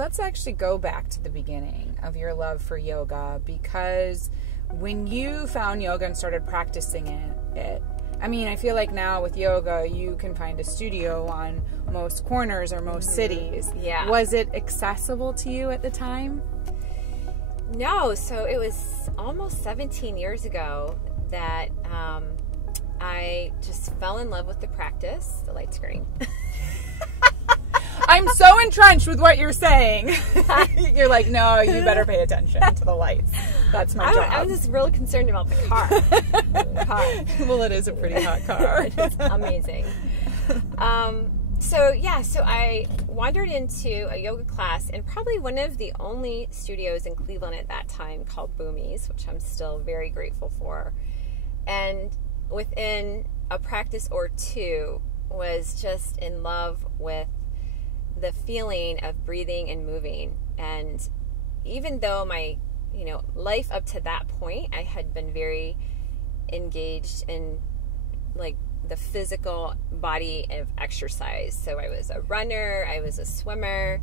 let's actually go back to the beginning of your love for yoga, because when you found yoga and started practicing it, I mean, I feel like now with yoga, you can find a studio on most corners or most cities. Yeah. Was it accessible to you at the time? No. So it was almost 17 years ago that I just fell in love with the practice. The light's green. I'm so entrenched with what you're saying. You're like, no, you better pay attention to the lights. That's my job. I'm just really concerned about the car. Well, it is a pretty hot car. It's amazing. So I wandered into a yoga class in probably one of the only studios in Cleveland at that time called Boomies, which I'm still very grateful for. And within a practice or two, was just in love with the feeling of breathing and moving. And even though my, life up to that point, I had been very engaged in like the physical body of exercise. So I was a runner, I was a swimmer,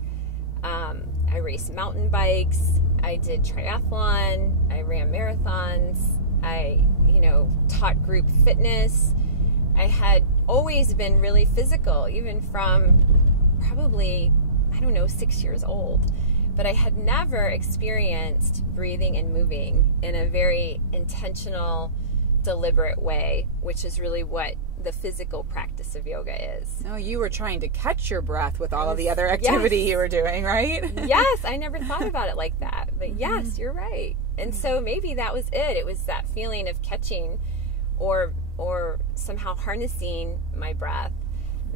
I raced mountain bikes, I did triathlon, I ran marathons, I, taught group fitness. I had always been really physical, even from probably, 6 years old. But I had never experienced breathing and moving in a very intentional, deliberate way, which is really what the physical practice of yoga is. No, you were trying to catch your breath with all of the other activity you were doing, right? Yes, I never thought about it like that. But yes, you're right. And so maybe that was it. It was that feeling of catching or somehow harnessing my breath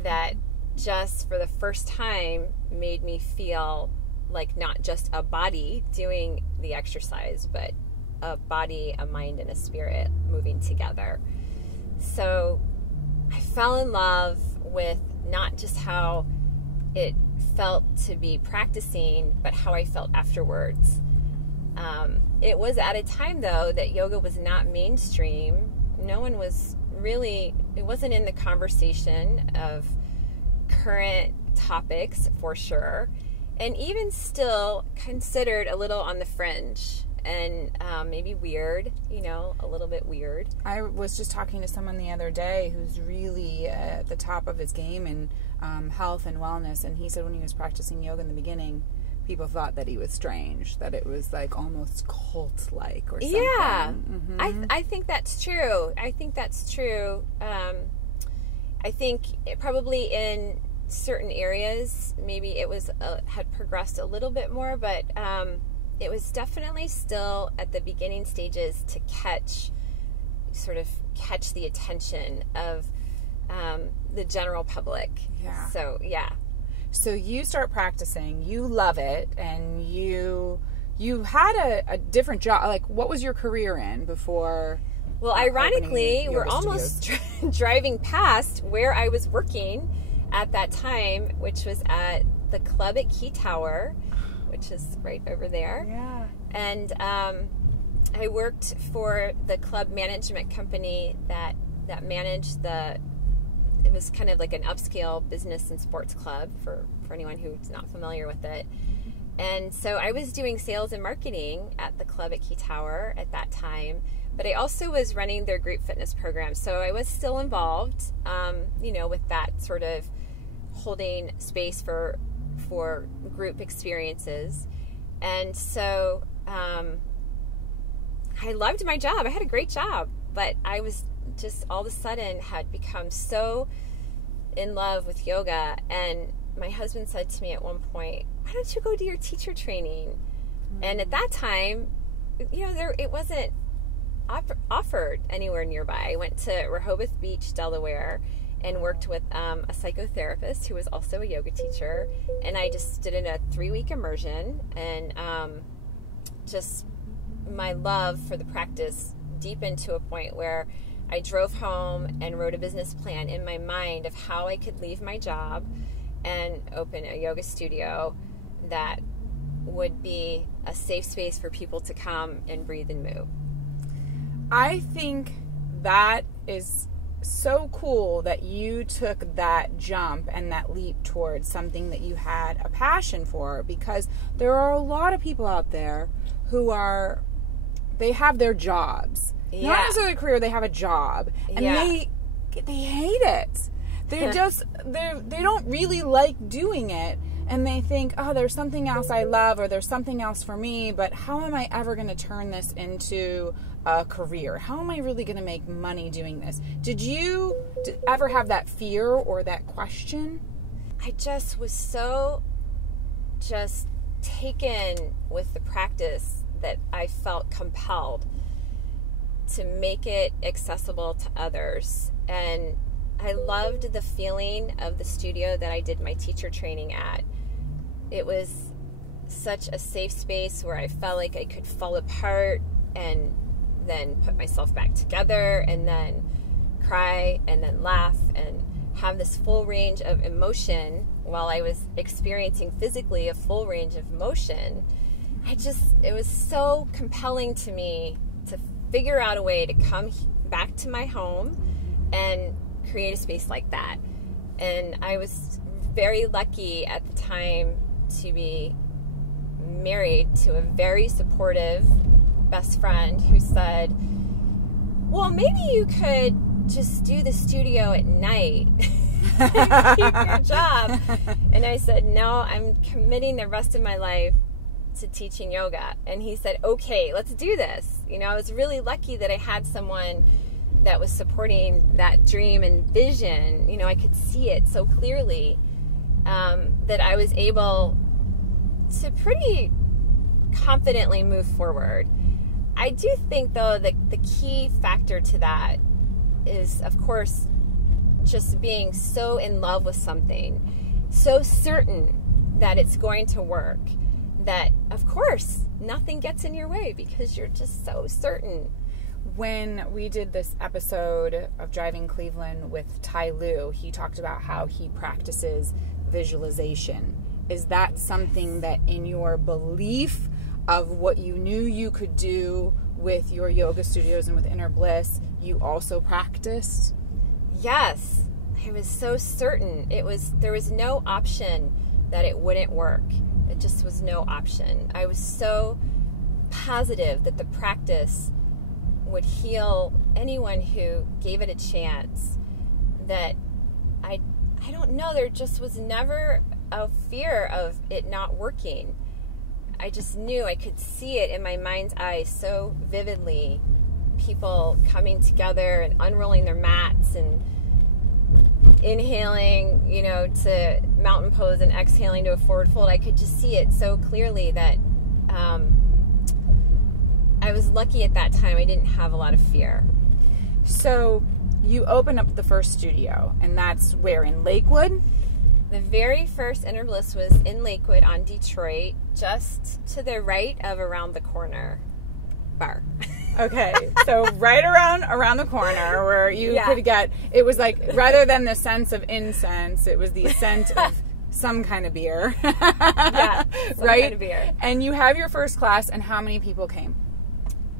that just for the first time made me feel like not just a body doing the exercise, but a body, a mind, and a spirit moving together. So I fell in love with not just how it felt to be practicing, but how I felt afterwards. It was at a time, though, that yoga was not mainstream. No one was really, it wasn't in the conversation of current topics, for sure. And even still considered a little on the fringe and maybe weird, a little bit weird. I was just talking to someone the other day who's really at the top of his game in health and wellness, and he said when he was practicing yoga in the beginning, people thought that he was strange, that it was like almost cult-like or something. Yeah, Mm-hmm. I think that's true. I think it probably in certain areas, maybe it was had progressed a little bit more, but it was definitely still at the beginning stages to catch the attention of the general public. Yeah. So, yeah. So you start practicing, you love it, and you had a different job. Like, what was your career in before? Well, ironically, we're almost driving past where I was working at that time, which was at the club at Key Tower, which is right over there. Yeah. And I worked for the club management company that managed it was kind of like an upscale business and sports club for anyone who's not familiar with it. And so I was doing sales and marketing at the club at Key Tower at that time, but I also was running their group fitness program. So I was still involved, with that sort of holding space for group experiences. And so I loved my job. I had a great job, but I was just all of a sudden had become so in love with yoga. And my husband said to me at one point, why don't you go do your teacher training? Mm-hmm. And at that time, it wasn't offered anywhere nearby. I went to Rehoboth Beach, Delaware, and worked with a psychotherapist who was also a yoga teacher. And I just did a 3-week immersion, and just my love for the practice deepened to a point where I drove home and wrote a business plan in my mind of how I could leave my job and open a yoga studio that would be a safe space for people to come and breathe and move. I think that is so cool that you took that jump and that leap towards something that you had a passion for, because there are a lot of people out there who they have their jobs. Yeah. Not necessarily a career, they have a job. And they hate it. They don't really like doing it. And they think, oh, there's something else I love, or there's something else for me, but how am I ever going to turn this into a career? How am I really going to make money doing this? Did you ever have that fear or that question? I just was so taken with the practice that I felt compelled to make it accessible to others. And I loved the feeling of the studio that I did my teacher training at. It was such a safe space where I felt like I could fall apart and then put myself back together, and then cry, and then laugh, and have this full range of emotion while I was experiencing physically a full range of motion. It was so compelling to me to figure out a way to come back to my home and create a space like that. And I was very lucky at the time to be married to a very supportive best friend who said, well, maybe you could just do the studio at night and keep your job. And I said, no, I'm committing the rest of my life to teaching yoga. And he said, okay, let's do this. I was really lucky that I had someone that was supporting that dream and vision. I could see it so clearly, that I was able to pretty confidently move forward. I do think, though, that the key factor to that is, of course, just being so in love with something, so certain that it's going to work, that, of course, nothing gets in your way because you're just so certain. When we did this episode of Driving Cleveland with Ty Lue, he talked about how he practices visualization. Is that something that, in your belief of what you knew you could do with your yoga studios and with Inner Bliss, you also practiced? Yes. I was so certain. There was no option that it wouldn't work. It just was no option. I was so positive that the practice would heal anyone who gave it a chance, that I don't know, there just was never a fear of it not working. I just knew, I could see it in my mind's eye so vividly. People coming together and unrolling their mats and inhaling, to mountain pose and exhaling to a forward fold. I could just see it so clearly that I was lucky at that time. I didn't have a lot of fear. So you opened up the first studio, and that's where, in Lakewood? The very first Inner Bliss was in Lakewood on Detroit, just to the right of Around the Corner bar. Okay, so right around the corner where you could get, it was like, rather than the sense of incense, it was the scent of some kind of beer. Yeah, some right? kind of beer. And you have your first class, and how many people came?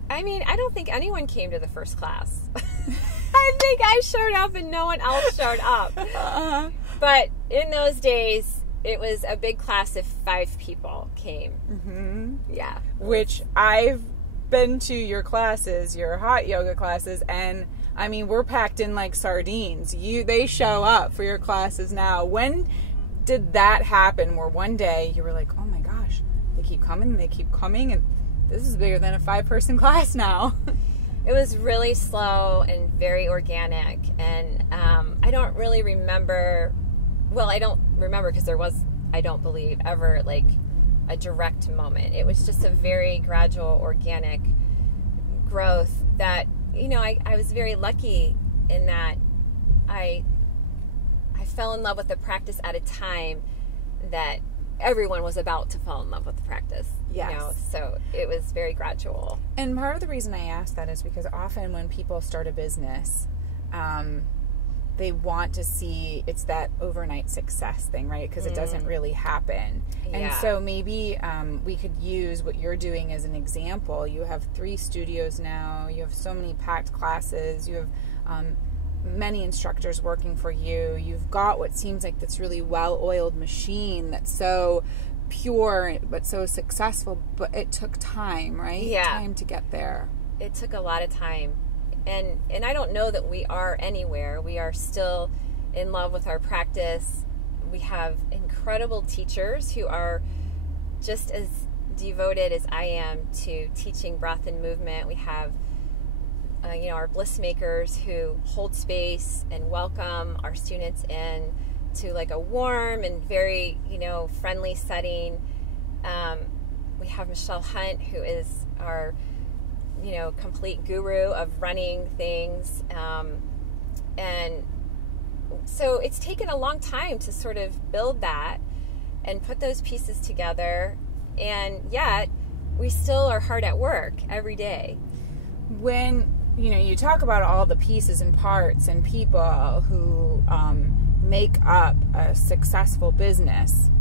I mean, I don't think anyone came to the first class. I think I showed up and no one else showed up. But in those days, it was a big class if 5 people came. Mm-hmm. Yeah. Which I've been to your classes, your hot yoga classes, and I mean, we're packed in like sardines. They show up for your classes now. When did that happen, where one day you were like, oh my gosh, they keep coming, and this is bigger than a 5-person class now? It was really slow and very organic, and I don't really remember. Well, I don't remember because there was, I don't believe, ever like a direct moment. It was just a very gradual, organic growth that, I was very lucky in that I fell in love with the practice at a time that everyone was about to fall in love with the practice. Yes. So it was very gradual. And part of the reason I ask that is because often when people start a business, they want to see it's that overnight success thing, right? Because it doesn't really happen. Yeah. And so maybe we could use what you're doing as an example. You have 3 studios now. You have so many packed classes. You have many instructors working for you. You've got what seems like this really well-oiled machine that's so pure but so successful, but it took time, right? Yeah. Time to get there. It took a lot of time. And I don't know that we are anywhere. We are still in love with our practice. We have incredible teachers who are just as devoted as I am to teaching breath and movement. We have our bliss makers who hold space and welcome our students in to like a warm and very, friendly setting. We have Michelle Hunt, who is our, complete guru of running things. And so it's taken a long time to sort of build that and put those pieces together. And yet we still are hard at work every day. When, you talk about all the pieces and parts and people who make up a successful business,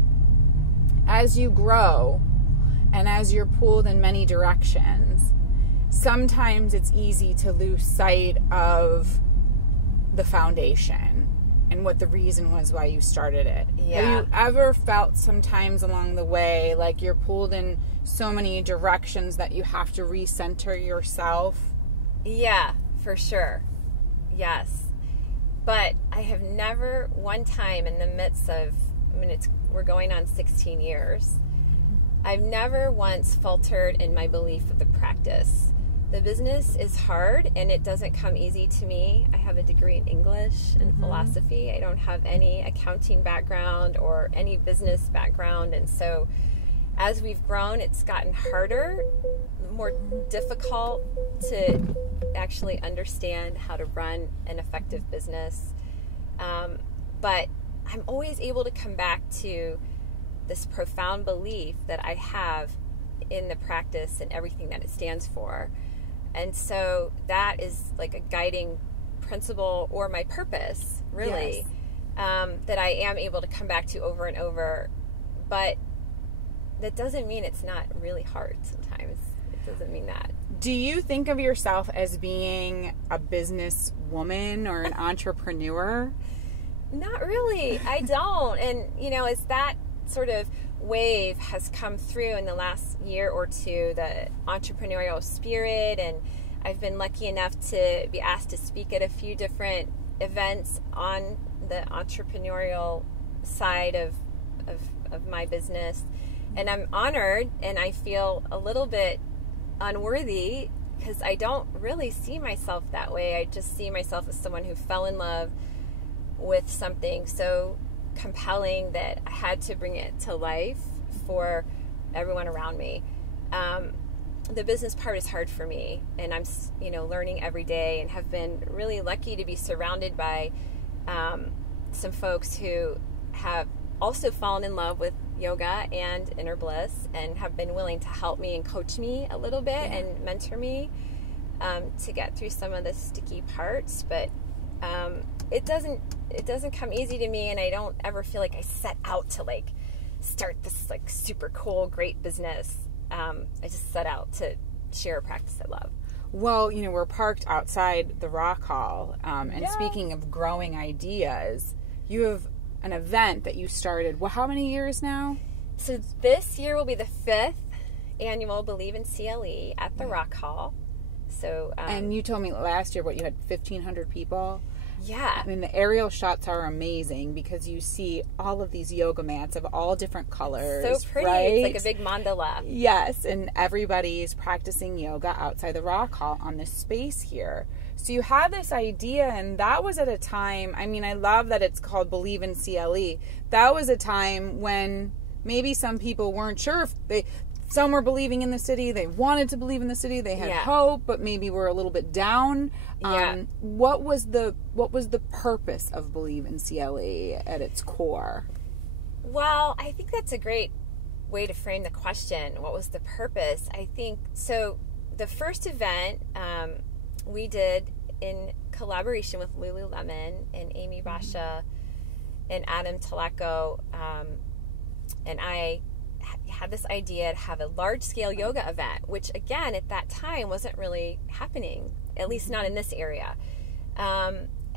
as you grow and as you're pulled in many directions, sometimes it's easy to lose sight of the foundation and what the reason was why you started it. Yeah. Have you ever felt sometimes along the way like you're pulled in so many directions that you have to recenter yourself? Yeah, for sure. Yes. But I have never one time in the midst of, we're going on 16 years, I've never once faltered in my belief of the practice. The business is hard and it doesn't come easy to me. I have a degree in English and philosophy. I don't have any accounting background or any business background. And so as we've grown, it's gotten harder, more difficult to actually understand how to run an effective business. But I'm always able to come back to this profound belief that I have in the practice and everything that it stands for. And so that is like a guiding principle or my purpose, really, yes. That I am able to come back to over and over. But that doesn't mean it's not really hard sometimes. It doesn't mean that. Do you think of yourself as being a business woman or an entrepreneur? Not really. I don't. And, as that sort of wave has come through in the last year or two, the entrepreneurial spirit, and I've been lucky enough to be asked to speak at a few different events on the entrepreneurial side of my business. And I'm honored, and I feel a little bit unworthy because I don't really see myself that way. I just see myself as someone who fell in love with something so compelling that I had to bring it to life for everyone around me. The business part is hard for me, and I'm learning every day, and have been really lucky to be surrounded by some folks who have also fallen in love with yoga and Inner Bliss and have been willing to help me and coach me a little bit and mentor me to get through some of the sticky parts. But it doesn't come easy to me, and I don't ever feel like I set out to start this super cool, great business. I just set out to share a practice I love. Well, we're parked outside the Rock Hall, and speaking of growing ideas, you have an event that you started. Well, how many years now? So this year will be the 5th annual Believe in CLE at the Rock Hall. So and you told me last year you had 1,500 people. Yeah. I mean, the aerial shots are amazing because you see all of these yoga mats of all different colors. So pretty. Right? It's like a big mandala. Yes, and everybody's practicing yoga outside the Rock Hall on this space here. So you had this idea, and that was at a time, I love that it's called Believe in CLE. That was a time when maybe some people weren't sure if some were believing in the city, they wanted to believe in the city, they had hope, but maybe were a little bit down. What was the purpose of Believe in CLE at its core? Well, I think that's a great way to frame the question. What was the purpose? I think, so the first event we did in collaboration with Lululemon and Amy Basha and Adam Talako, and I had this idea to have a large-scale yoga event, which, again, at that time wasn't really happening, at least not in this area.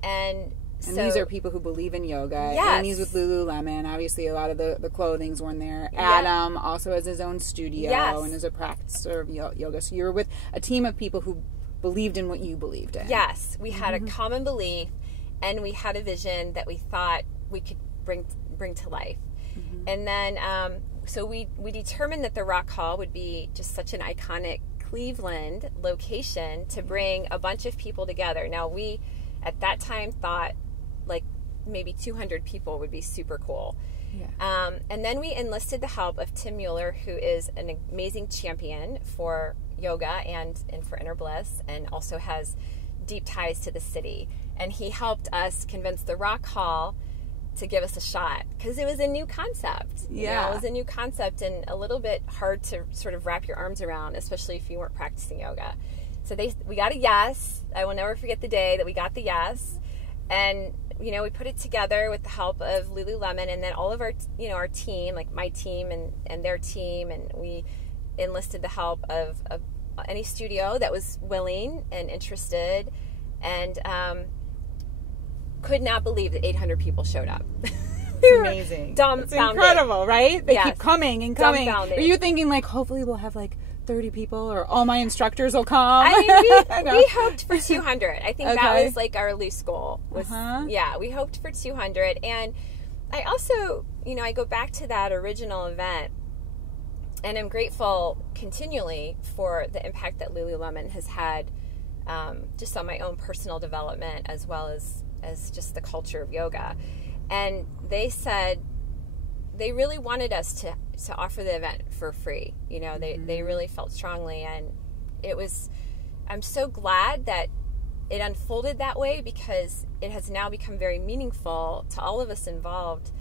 And so, these are people who believe in yoga. Yes. Amy's with Lululemon. Obviously, a lot of the clothing's worn there. Adam also has his own studio and is a practicer of yoga. So you're with a team of people who believed in what you believed in. Yes. We had a common belief, and we had a vision that we thought we could bring to life. And then, so we determined that the Rock Hall would be just such an iconic Cleveland location to bring a bunch of people together. Now, we, at that time, thought like maybe 200 people would be super cool. Yeah. And then we enlisted the help of Tim Mueller, who is an amazing champion for yoga and for Inner Bliss, and also has deep ties to the city. And he helped us convince the Rock Hall to give us a shot, because it was a new concept. Yeah. It was a new concept and a little bit hard to sort of wrap your arms around, especially if you weren't practicing yoga. So we got a yes. I will never forget the day that we got the yes. And, we put it together with the help of Lululemon, and then all of our, our team, like my team and their team, and we enlisted the help of any studio that was willing and interested, and could not believe that 800 people showed up. It's amazing. Dumbfounded. It's incredible, right? They yes. keep coming and coming. Dumbfounded. Are you thinking like, hopefully we'll have like 30 people, or all my instructors will come? I mean, we hoped for 200. I think that was like our loose goal. Yeah, we hoped for 200. And I also, I go back to that original event, and I'm grateful continually for the impact that Lululemon has had, just on my own personal development, as well as just the culture of yoga. And they said they really wanted us to offer the event for free. They really felt strongly, and I'm so glad that it unfolded that way, because it has now become very meaningful to all of us involved,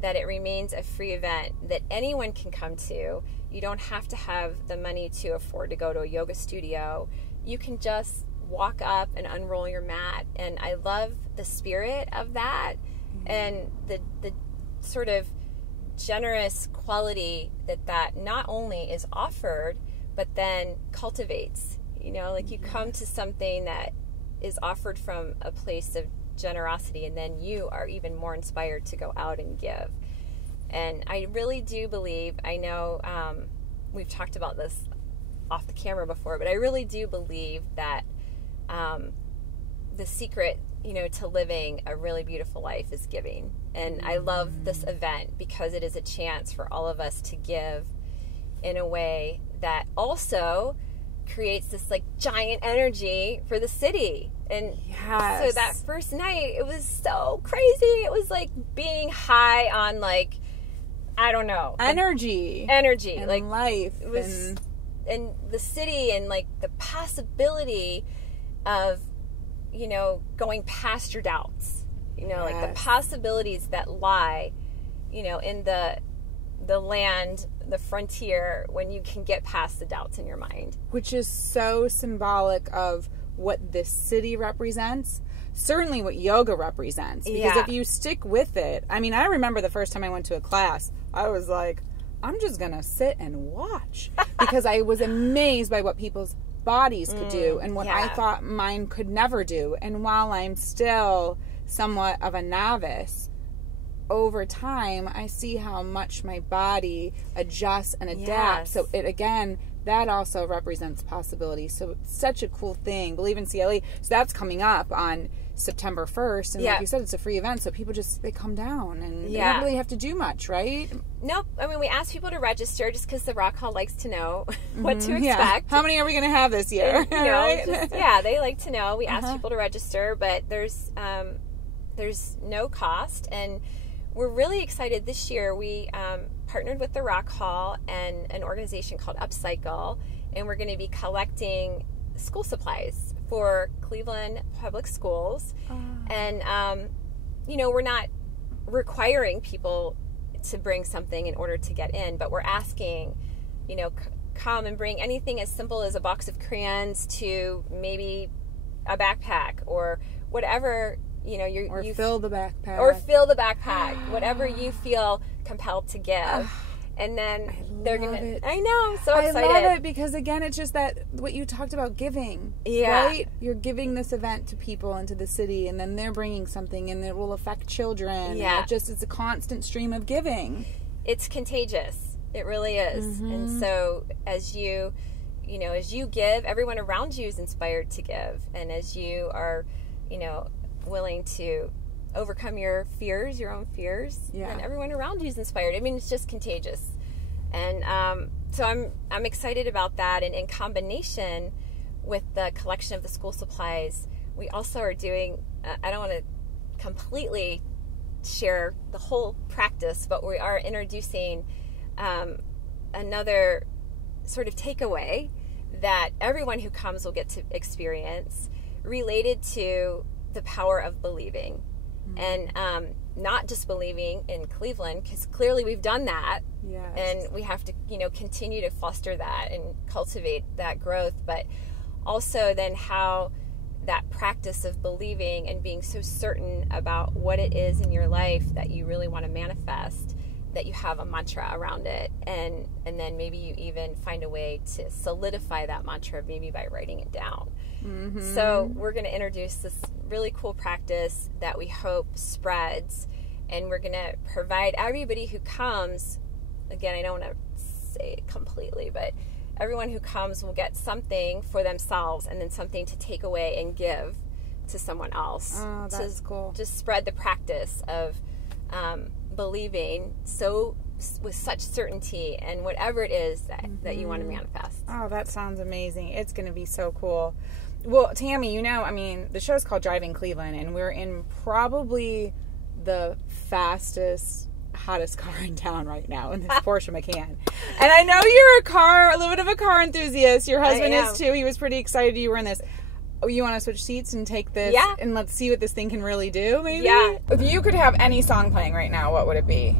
that it remains a free event that anyone can come to. You don't have to have the money to afford to go to a yoga studio. You can just walk up and unroll your mat. And I love the spirit of that, and the sort of generous quality that not only is offered, but then cultivates. Like you come to something that is offered from a place of generosity, and then you are even more inspired to go out and give. And I really do believe, I know we've talked about this off the camera before, but I really do believe that the secret, to living a really beautiful life is giving. And I love this event because it is a chance for all of us to give in a way that also creates this like giant energy for the city. And so that first night, it was so crazy. It was like being high on like, I don't know. Energy. And like life. It was, and the city, and like the possibility of, going past your doubts, like the possibilities that lie, in the land, the frontier, when you can get past the doubts in your mind. Which is so symbolic of what this city represents, certainly what yoga represents. Because if you stick with it, I mean, I remember the first time I went to a class, I was like, I'm just going to sit and watch. Because I was amazed by what people's bodies could do, and what I thought mine could never do. And while I'm still somewhat of a novice, over time I see how much my body adjusts and adapts. So it, again, that also represents possibility. So it's such a cool thing. Believe in CLE. So that's coming up on September 1st, and like you said, it's a free event, so people they come down, and they don't really have to do much, right? Nope. I mean, we ask people to register just because the Rock Hall likes to know what to expect. How many are we going to have this year? Right? They like to know. We ask people to register, but there's no cost, and we're really excited this year. We partnered with the Rock Hall and an organization called Upcycle, and we're going to be collecting school supplies for Cleveland public schools. And we're not requiring people to bring something in order to get in, but we're asking, come and bring anything as simple as a box of crayons to maybe a backpack, or whatever, fill the backpack, whatever you feel compelled to give. And then they're going to... I know, I'm so excited. I love it because, again, it's just that what you talked about, giving. Yeah. Right? You're giving this event to people and to the city, and then they're bringing something, and it will affect children. Yeah. And it's a constant stream of giving. It's contagious. It really is. Mm-hmm. And so as you give, everyone around you is inspired to give. And as you are, willing to overcome your fears, your own fears, and everyone around you is inspired. I mean, it's just contagious. And so I'm excited about that. And in combination with the collection of the school supplies, we also are doing, I don't want to completely share the whole practice, but we are introducing another sort of takeaway that everyone who comes will get to experience related to the power of believing. And not just believing in Cleveland, because clearly we've done that. Yes. And we have to, continue to foster that and cultivate that growth. But also then how that practice of believing and being so certain about what it is in your life that you really want to manifest, that you have a mantra around it. And then maybe you even find a way to solidify that mantra, maybe by writing it down. Mm-hmm. So we're going to introduce this really cool practice that we hope spreads, and we're going to provide everybody who comes, again, I don't want to say it completely, but everyone who comes will get something for themselves and then something to take away and give to someone else. Oh, that's cool. Just spread the practice of believing with such certainty and whatever it is that you want to manifest. Oh, that sounds amazing. It's going to be so cool. Well, Tammy, the show's called Driving Cleveland, and we're in probably the fastest, hottest car in town right now, in this Porsche Macan. And I know you're a little bit of a car enthusiast. Your husband is too. He was pretty excited you were in this. Oh, you want to switch seats and take this? Yeah. And let's see what this thing can really do, maybe? Yeah. If you could have any song playing right now, what would it be?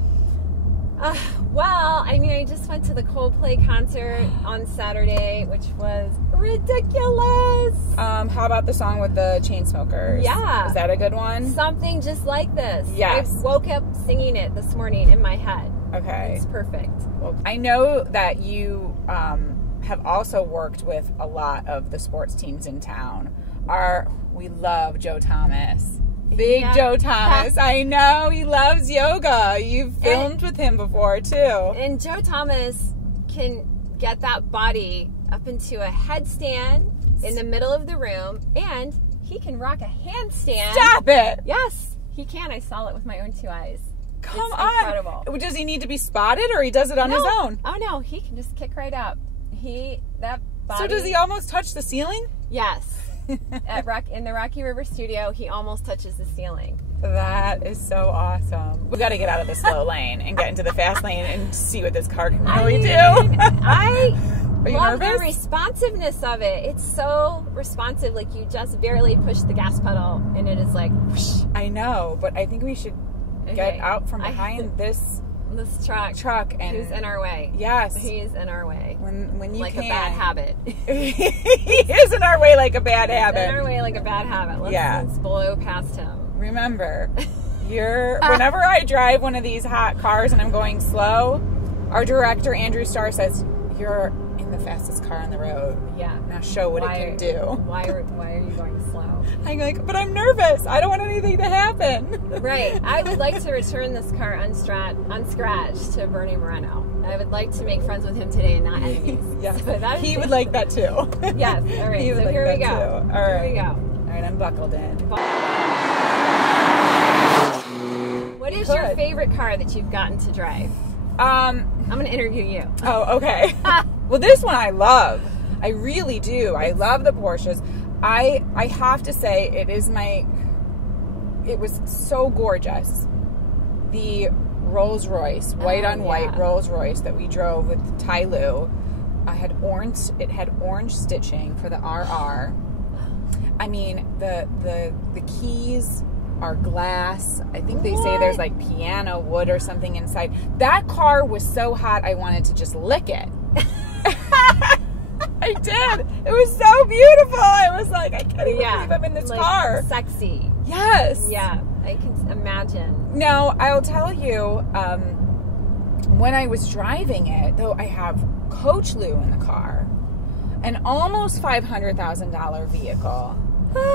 Well, I just went to the Coldplay concert on Saturday, which was ridiculous. How about the song with the Chainsmokers? Yeah. Is that a good one? Something just like this. Yes. I woke up singing it this morning in my head. Okay. It's perfect. Well, I know that you have also worked with a lot of the sports teams in town. We love Joe Thomas. Big Joe Thomas. I know he loves yoga. You've filmed with him before too. And Joe Thomas can get that body up into a headstand in the middle of the room, and he can rock a handstand. Stop it! Yes, he can. I saw it with my own two eyes. Come it's on. Incredible. Does he need to be spotted, or he does it on his own? Oh no, he can just kick right up. That body. So does he almost touch the ceiling? Yes. In the Rocky River studio, he almost touches the ceiling. That is so awesome. We got to get out of the slow lane and get into the fast lane and see what this car can really do. I love nervous? the responsiveness of it. It's so responsive. Like, you just barely push the gas pedal and it is like whoosh. I know, but I think we should get out from behind this truck and who's in our way. Yes, he's in our way when you like can. a bad habit. He is in our way like a bad habit. In our way like a bad habit. Let's blow past him. Remember, whenever I drive one of these hot cars and I'm going slow, our director Andrew Starr says, "You're in the fastest car on the road. Yeah. Now show what it can do." Why are you going slow? I'm like, but I'm nervous. I don't want anything to happen. Right. I would like to return this car unscratched to Bernie Moreno. I would like to make friends with him today and not enemies. Yes. So he would like that too. Yes. All right. So here we go. All right. Here we go. All right. I'm buckled in. What is your favorite car that you've gotten to drive? I'm going to interview you. Oh, okay. Well, this one I love. I really do. I love the Porsches. I have to say, it was so gorgeous. The Rolls Royce, white on white Rolls Royce that we drove with Ty Lou. It had orange stitching for the RR. I mean, the keys are glass. I think they say there's like piano wood or something inside. That car was so hot I wanted to just lick it. I did. It was so beautiful. I was like, I can't even believe I'm in this car. Sexy. Yes. Yeah, I can imagine. Now, I'll tell you, when I was driving it, though, I have Coach Lou in the car, an almost $500,000 vehicle,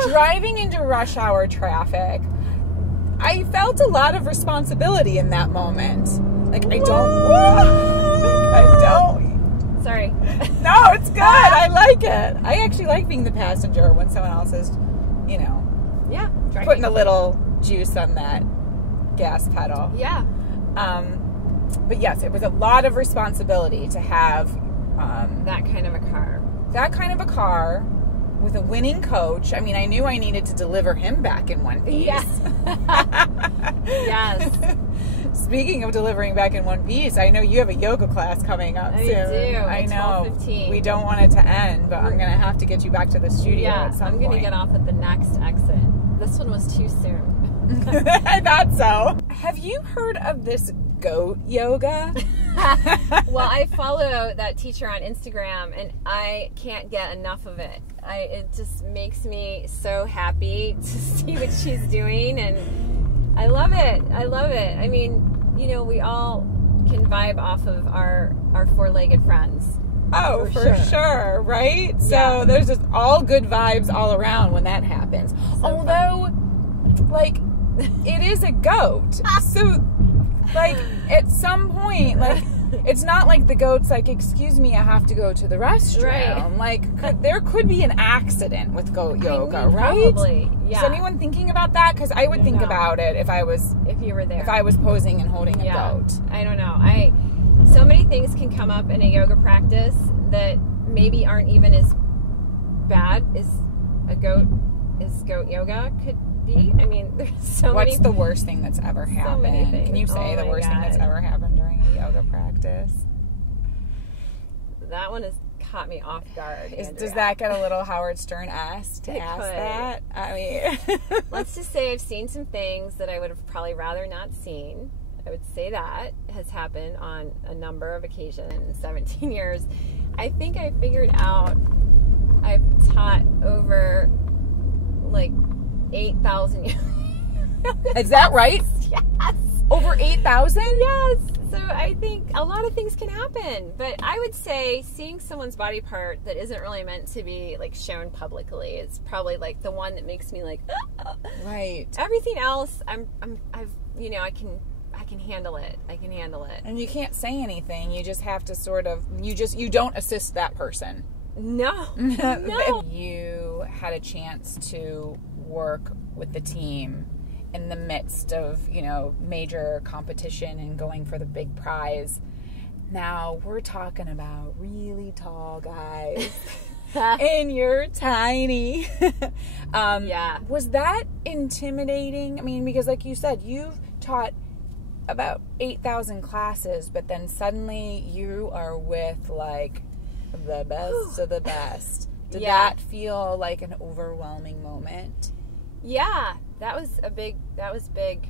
driving into rush hour traffic. I felt a lot of responsibility in that moment. Like, I don't. Sorry. No, it's good. I like it. I actually like being the passenger when someone else is, you know, putting a little juice on that gas pedal. Yeah. But yes, it was a lot of responsibility to have that kind of a car. That kind of a car with a winning coach. I mean, I knew I needed to deliver him back in one piece. Yes. Yes. Speaking of delivering back in one piece, I know you have a yoga class coming up soon. I do. I know. 12:15. We don't want it to end, but I'm going to have to get you back to the studio at some point. I'm going to get off at the next exit. This one was too soon. I thought so. Have you heard of this goat yoga? Well, I follow that teacher on Instagram, and I can't get enough of it. It just makes me so happy to see what she's doing, and I love it. I love it. I mean, you know, we all can vibe off of our four-legged friends. Oh, for sure, right? So there's just all good vibes all around when that happens. So although, like, it is a goat. So, like, at some point, like, it's not like the goat's like, excuse me, I have to go to the restroom. Right. Like, there could be an accident with goat yoga, right? Probably, yeah. Is anyone thinking about that? Because I would think about it if you were there. If I was posing and holding a goat. I don't know. So many things can come up in a yoga practice that maybe aren't even as bad as goat yoga could be. I mean, there's so many. What's the worst thing that's ever happened? Many things. Can you say the worst thing that's ever happened during a yoga practice? That one has caught me off guard. Does that get a little Howard Stern-esque to ask that? I mean, let's just say I've seen some things that I would have probably rather not seen. I would say that has happened on a number of occasions in 17 years. I think I figured out I've taught over like 8,000 yoga. Is that right? Yes. Over 8,000? Yes. So I think a lot of things can happen. But I would say seeing someone's body part that isn't really meant to be like shown publicly is probably like the one that makes me like, right. Everything else, I can handle it. I can handle it. And you can't say anything. You just have to sort of, you don't assist that person. No. No. You had a chance to work with the team in the midst of, major competition and going for the big prize. Now we're talking about really tall guys. And you're tiny. Yeah. Was that intimidating? I mean, because like you said, you've taught about 8,000 classes, but then suddenly you are with like the best of the best. Did that feel like an overwhelming moment? Yeah, that was big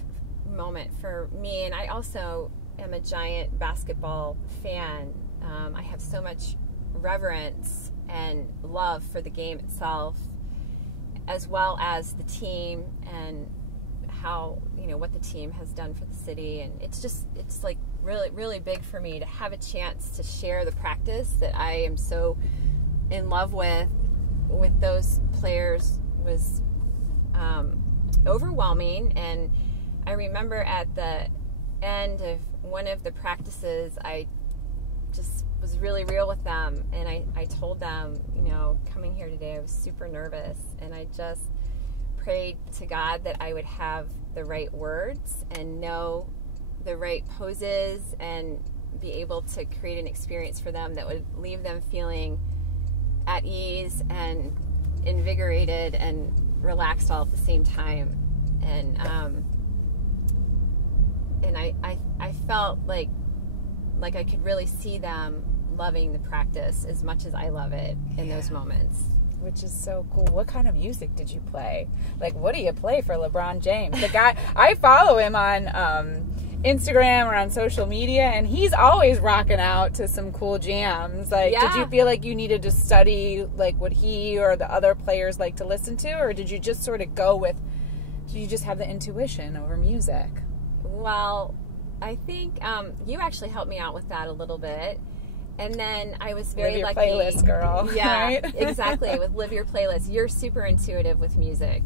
moment for me. And I also am a giant basketball fan. I have so much reverence and love for the game itself, as well as the team and how, what the team has done for the city. And it's like really, really big for me to have a chance to share the practice that I am so in love with those players was overwhelming. And I remember at the end of one of the practices, I just was really real with them, and I told them, coming here today I was super nervous, and I just prayed to God that I would have the right words and know the right poses and be able to create an experience for them that would leave them feeling at ease and invigorated and relaxed all at the same time. And I felt like I could really see them loving the practice as much as I love it in those moments. Which is so cool. What kind of music did you play? Like, what do you play for LeBron James? The guy, I follow him on Instagram or on social media, and he's always rocking out to some cool jams. Like, did you feel like you needed to study like what he or the other players like to listen to, or did you just sort of did you just have the intuition over music? Well, I think you actually helped me out with that a little bit. And then I was very lucky. Live your playlist, girl. Yeah, right? Exactly. With Live Your Playlist. You're super intuitive with music.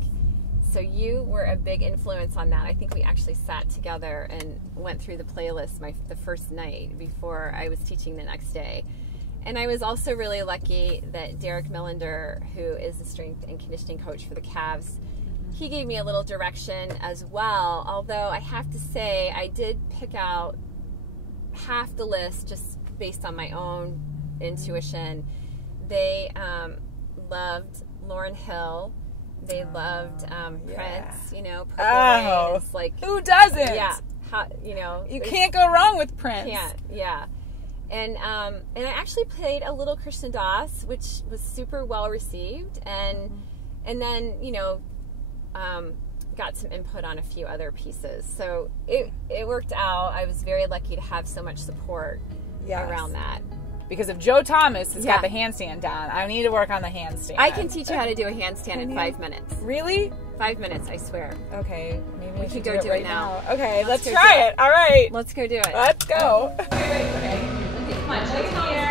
So you were a big influence on that. I think we actually sat together and went through the playlist the first night before I was teaching the next day. And I was also really lucky that Derek Millender, who is the strength and conditioning coach for the Cavs, he gave me a little direction as well. Although I have to say, I did pick out half the list just based on my own intuition. They loved Lauryn Hill. They loved Prince. You know, Purple Rain is like, who doesn't? Yeah, you know, you can't go wrong with Prince. Can't. Yeah. And I actually played a little Krishna Das, which was super well received, and then, you know, got some input on a few other pieces. So it worked out. I was very lucky to have so much support around that. Because if Joe Thomas has got the handstand down, I need to work on the handstand. I can teach you how to do a handstand in 5 minutes. Really? 5 minutes, I swear. Okay, maybe we should go do it now. Okay, let's try it. All right. Let's go do it. Let's go. Okay. Come on, Joe's here.